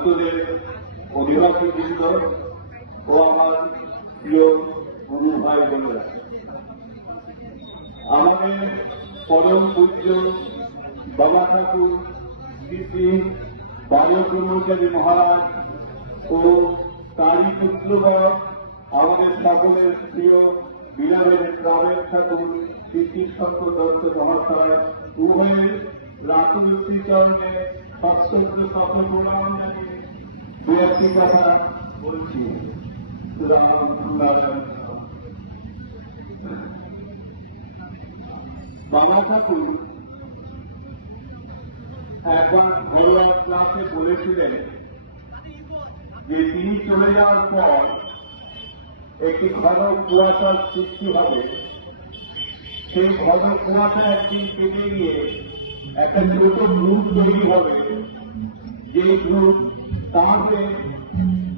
অঞ্চলের অধিবাসী বৃন্দ ও আমার প্রিয় গুরু ভাই বোনেরা, আমাদের পরম পূজ্য বাবা ঠাকুর শ্রী শ্রী বালব্রহ্মচারী মহারাজ ও তারই পুত্রবৎ আমাদের সকলের প্রিয় বিরামের গ্রামের ঠাকুর শ্রী কৃষ্ণচন্দ্র দত্ত মহাশয় উভয়ের রাতুল শ্রীচরণে সশ্রদ্ধ শত প্রণাম জানিয়ে দু একটি কথা বলছি। বাবা ঠাকুর একবার ঘরোয়া ক্লাসে বলেছিলেন যে তিনি চলে যাওয়ার পর একটি ঘন কুয়াশার সৃষ্টি হবে। সেই ঘন কুয়াশা একদিন কেটে গিয়ে একটা ছোট গ্রুপ তৈরি হবে, যে গ্রুপ তাঁকে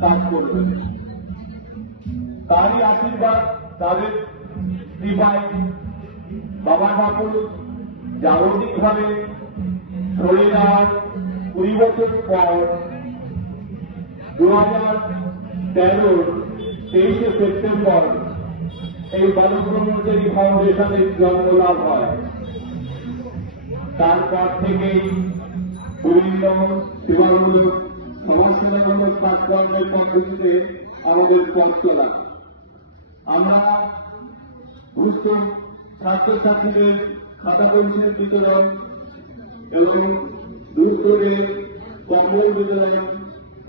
কাজ করবে। তারই আশীর্বাদ, তাদের কৃপায় বাবা ঠাকুর জাগতিকভাবে চলে যাওয়ার 20 বছর পর 2013 23শে সেপ্টেম্বর এই বালব্রহ্মচারী ফাউন্ডেশনের জন্মলাভ হয়। তারপর থেকেই বিভিন্ন সেবামূলক সমাজসেবামূলক কাজকর্মের পদ্ধতিতে আমাদের পথ চলা। আমরা সুস্থ ছাত্রছাত্রীদের খাতা পেন্সিল বিতরণ এবং দূর করে কম্বল বিতরণ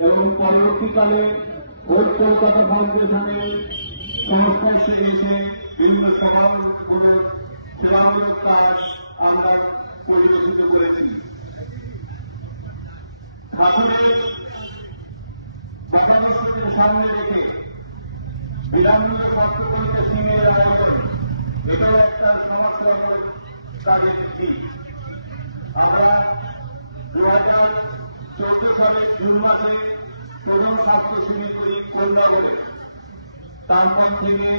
এবং পরবর্তীকালে ভোট কলকাতা ফাউন্ডেশনের সংস্পর্শে এসে বিভিন্ন সেবামূলক কাজ আমরা পরিবেশিত করেছি। ঠাকুরের মতাদর্শকে সামনে রেখে বিরামূল্য কষ্ট করতে শিখে রাখা, এটাও একটা সমাজসেবামূলক কাজের দিক। আমরা 2014 সালের জুন মাসে প্রথম ছাত্র শুরু করি কন্যাগড়ে। তারপর থেকে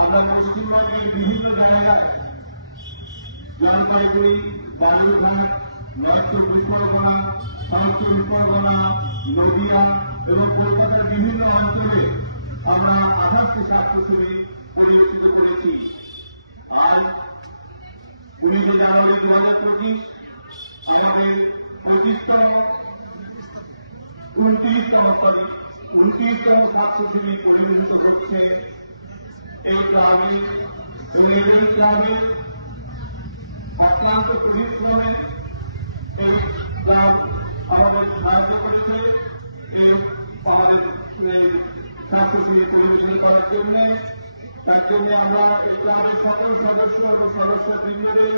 আমরা পশ্চিমবঙ্গের বিভিন্ন জায়গায় জলপাইগুড়ি, বালুরঘাট, নর্থ 24 পরগনা, সাউথ 24 পরগনা, নদিয়া এবং কলকাতার বিভিন্ন অঞ্চলে আমরা 28টি ছাত্র শিবির পরিবেশিত করেছি। আজ 19 জানুয়ারি 2025 আমাদের 29তম ছাত্র শিবির পরিবেশিত হচ্ছে এই গ্রামে। এবং এই গ্রামে অক্লান্ত পরিশ্রমে এই গ্রাম আমাদের সাহায্য করছে এই আমাদের ছাত্র শিবির পরিবেশন করার জন্য। তার জন্য আমরা এই গ্রামের সকল সদস্য এবং সদস্যবৃন্দদের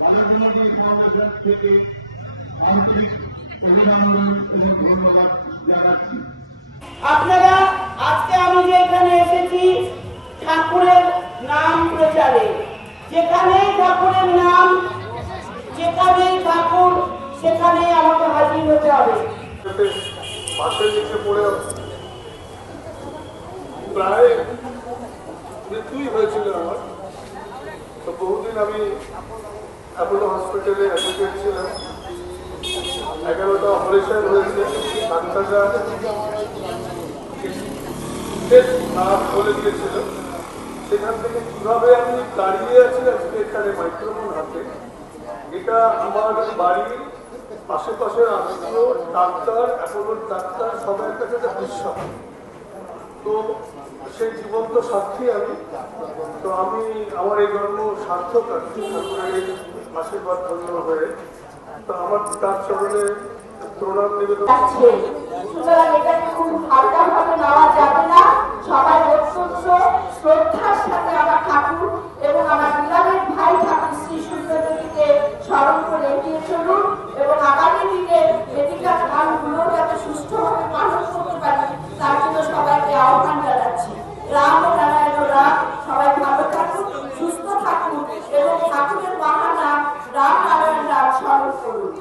বালব্রহ্মচারী ফাউন্ডেশন থেকে আন্তরিক অভিনন্দন এবং ধন্যবাদ জানাচ্ছি। আপনারা আজকে আমি যে এখানে এসেছি ঠাকুরের নাম প্রচারে, যেখানেই ঠাকুরের নাম, যেখানেই ঠাকুর, সেখানেই আমাকে হাজির হতে হবে। পাশের নিচে পড়ে প্রায় মৃত্যুই হয়েছিল আমার। তো বহুদিন আমি অ্যাপোলো হসপিটালে অ্যাডমিটেড ছিলাম। 11টা অপারেশন হয়েছে। ডাক্তাররা খারাপ বলে দিয়েছিল। সেখান থেকে কিভাবে আমি দাঁড়িয়ে আছি আজকে এখানে মাইক্রোফোন হাতে, এটা আমার বাড়ির আশেপাশের আত্মীয় ডাক্তার, অ্যাপোলোর ডাক্তার সবার কাছে একটা বিশ্বাস। তো সেই জীবন্ত সাক্ষী আমি। তো আমি আমার এই জন্ম সার্থক আছি ঠাকুরের আশীর্বাদ ধন্য হয়ে। তো আমার তার চরণে প্রণাম নিবেদন। সুতরাং এটাকে খুব হালকা ভাবে নেওয়া যাবে না। সবাই অত্যন্ত শ্রদ্ধার সাথে আমার ঠাকুর এবং আমার বিরামের ভাই ঠাকুর শ্রী সূর্যদেবীকে স্মরণ করে এগিয়ে চলুন এবং আগামী দিনে মেডিকেল কাজগুলো যাতে সুষ্ঠুভাবে পালন করতে পারি তার জন্য সবাইকে আহ্বান জানাচ্ছি। রাম ও নারায়ণ রাম, সবাই ভালো থাকুন, সুস্থ থাকুন এবং ঠাকুরের মহানাম রাম নারায়ণ রাম স্মরণ করুন।